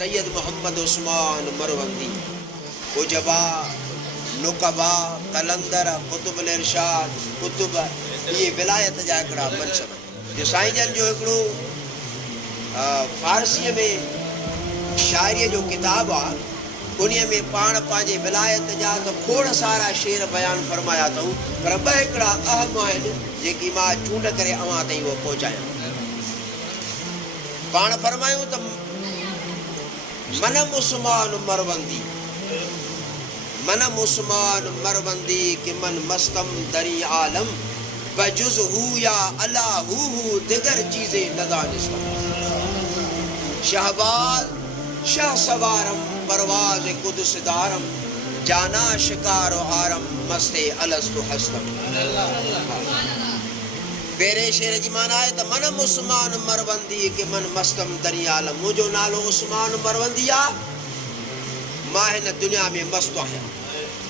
सैयद मोहम्मद उस्मान मरवंदी उजबा नुकबा कलंदर कुतुब इरशाद कुतुब ये विलायत जा हिकिड़ा मनसब जो साईं जन जो हिकिड़ो फारसी में शायरी जो किताब आ उन में पाण पंहिंजे विलायत जा तो खोड़ सारा शेर बयान फरमाया अथऊं पर ॿ हिकिड़ा अहम आहिनि जेकी मां चूंड करे अवां ताईं उहो पहुचायां। पाण फरमायूं त मनम उस्मान मरवंदी मनम उस्मान मरवंदी कि मन मस्तम दरी आलम बजुज हु या अला हु दिगर चीजें नदानिस्ता शहबाज शाह सवारम परवाज कुदस दारम जाना शिकार आरम मस्ते अलस्तु हस्तम। बेरे शेर जी माना है त मनम उस्मान मरवंदी के मन मस्तम दरी आलम मुझो नालो उस्मान मरवंदी आ मां हिन दुनिया में मस्त आहियां।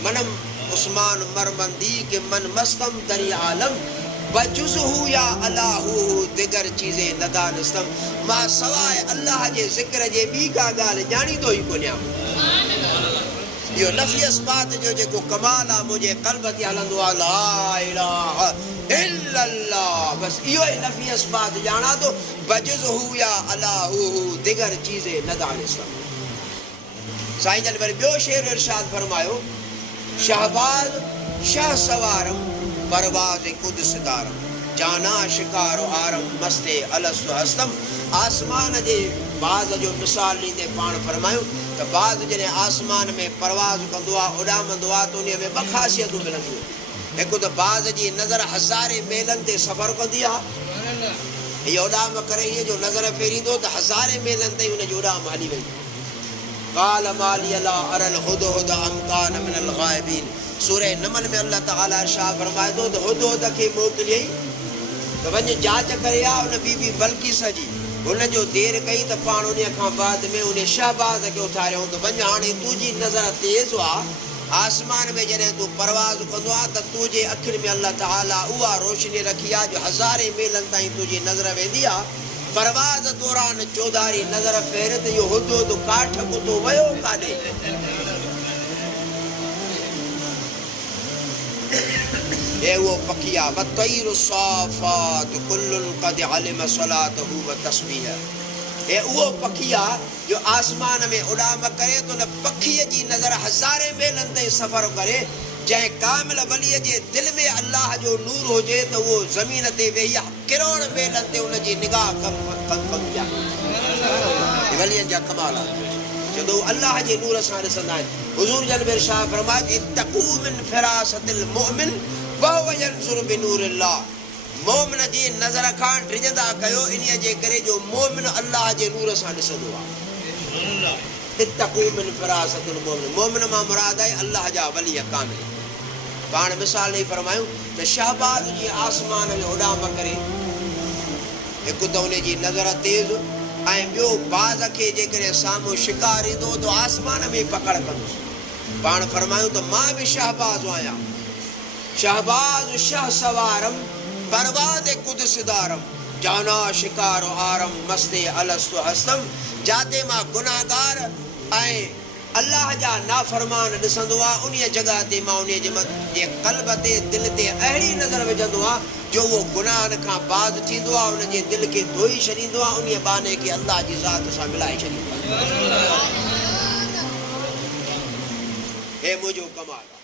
मनम उस्मान मरवंदी के मन मस्तम दरी आलम बजुज़हु या अल्लाहु दिगर चीज़ें नदानिस्तम मां सवाए अल्लाह जे ज़िक्र जे ॿी का ॻाल्हि ॼाणींदो ई कोन्हियां। इहो नफ़ी इस्बात जो जेको कमाल आहे मुंहिंजे क़ल्ब ते हलंदो आहे ला इलाहा इल्लल्लाह बस इहो ई नफ़ी इस्बात ॼाणा थो बजुज़हु या अल्लाहु दिगर चीज़ें नदानिस्तम। साईं जन वरी ॿियो शेर इरशाद फरमायो शहबाज शाह सवारम परवाज कुदस दारम जाना शिकार आरम मस्ते अलस्तु हस्तम। आसमान जे बाज़ जो मिसाल ॾींदे पाण फरमायूं त बाज़ जॾहिं आसमान में परवाज़ कंदो आहे उॾामंदो आहे त उन में ॿ ख़ासियतूं मिलंदियूं। हिकु त बाज़ जी नज़र हज़ारे मेलनि ते सफ़र कंदी आहे हीअ उॾाम करे हीअ जो नज़र फेरींदो त हज़ारे मेलनि ताईं हुनजी उॾाम हली वेंदी। काल माली अला अरल हुदहुद अमकान मिनल गाइबीन सूरह नमल में अल्लाह ताला इरशाद फरमाए थो त हुदहुद खे मोकिलियई त वञ जांच करे आ उन बीबी बल्किस जी हुन जो देर कई त पाण उन खां बाद में उन शहबाज खे उथारियऊं त वञ हाणे तुंहिंजी नज़र तेज़ आहे आसमान में जॾहिं तूं परवाज़ कंदो आहे त तुंहिंजे अखियुनि में अल्लाह ताला उहा रोशनी रखी आहे जो हज़ारे मेलनि ताईं तुंहिंजी नज़र वेंदी आहे। परवाज़ दौरान चौधारी नज़र फेर त इहो हुदहुद काठ कुतो वियो काॾे। ये वो पखिया वतैरु साफ़ात कुल्लुन क़द अलिम सलातहु व तस्बीह ये वो पखिया जो आसमान में उड़ाम करे तो न पखीअ जी नज़र हज़ारे मेलनि ताईं सफ़र करे जंहिं कामिल वलीअ जे दिलि में अल्लाह जो नूर हुजे त उहो ज़मीन ते वेही किरोड़ मेलनि ते उनजी निगाह कंदी आहे। वलीअनि जा कमाल आहे जॾहिं अल्लाह जे नूर सां ॾिसंदा आहिनि। हुज़ूर जन में इरशाद फरमाए इत्तक़ू मिन फ़िरासतिल मुमिन वहुव यंज़ुरु बिनूरिल्लाह मोमिन जी नज़र खां डिॼंदा कयो इन्हीअ जे करे जो मोमिन अल्लाह जे नूर सां ॾिसंदो आहे। इत्तक़ू मिन फ़िरासतिल मुमिन मोमिन मां मुराद आहे अल्लाह जा वली कामिल। पाण मिसाल ॾेई फरमायूं त शहबाज जी आसमान में उॾाम करे हिकु त उन जी नज़र तेज़ ऐं ॿियो बाज़ खे जेकॾहिं साम्हूं शिकार ईंदो त आसमान में पकड़ कंदुसि। पाण फरमायूं त मां बि शहबाज आहियां शहबाज शाह सवारम परवाज़ कुदस दारम जाना शिकार आरम मस्ते अलस्तु हस्तम जाते मां गुनाहगार ऐं अल्लाह जा नाफरमान ॾिसंदो आहे उन जॻह ते मां उन जे क़ल्ब ते दिलि ते अहिड़ी नज़र विझंदो आहे जो उहो गुनाहनि खां बाज़ थींदो आहे उन जे दिलि खे धोई छॾींदो आहे उन बहाने खे अल्लाह जी ज़ात सां मिलाए छॾींदो आहे। हे मुंहिंजो कमाल आहे।